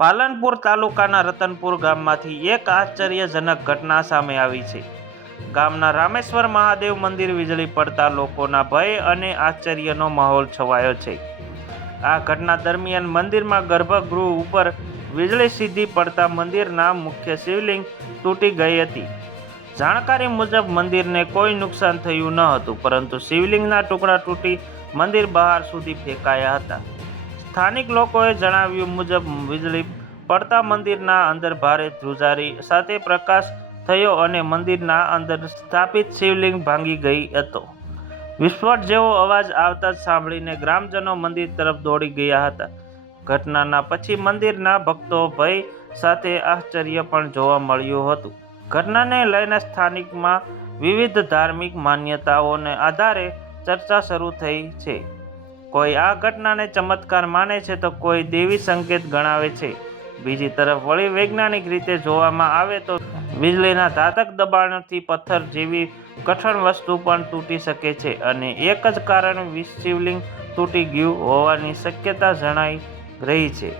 પાલનપુર તાલુકાના રતનપુર ગામમાંથી એક આશ્ચર્યજનક ઘટના સામે આવી છે. ગામના રામેશ્વર મહાદેવ મંદિર વીજળી પડતા લોકોના ભય અને આશ્ચર્યનો માહોલ છવાયો છે. આ ઘટના દરમિયાન મંદિરમાં ગર્ભગૃહ ઉપર વીજળી સીધી પડતા મંદિરના મુખ્ય શિવલિંગ તૂટી ગઈ હતી. જાણકારી મુજબ મંદિરને કોઈ નુકસાન થયું ન હતું, પરંતુ શિવલિંગના ટુકડા તૂટી મંદિર બહાર સુધી ફેંકાયા હતા. સ્થાનિક લોકોએ જણાવ્યું મુજબ વીજળી પડતા મંદિરના અંદર ભારે ધ્રુજારી સાથે પ્રકાશ થયો અને મંદિરના અંદર સ્થાપિત શિવલિંગ ભાંગી ગઈ હતો. વિસ્ફોટ જેવો અવાજ આવતા જ સાંભળીને ગ્રામજનો મંદિર તરફ દોડી ગયા હતા. ઘટનાના પછી મંદિરના ભક્તો ભય સાથે આશ્ચર્ય પણ જોવા મળ્યું હતું. ઘટનાને લઈને સ્થાનિકમાં વિવિધ ધાર્મિક માન્યતાઓને આધારે ચર્ચા શરૂ થઈ છે. કોઈ આ ઘટનાને ચમત્કાર માને છે તો કોઈ દેવી સંકેત ગણાવે છે. બીજી તરફ વળી વૈજ્ઞાનિક રીતે જોવામાં આવે તો વીજળીના ધાતક દબાણથી પથ્થર જેવી કઠણ વસ્તુ પણ તૂટી શકે છે અને એક જ કારણ શિવલિંગ તૂટી ગયું હોવાની શક્યતા જણાઈ રહી છે.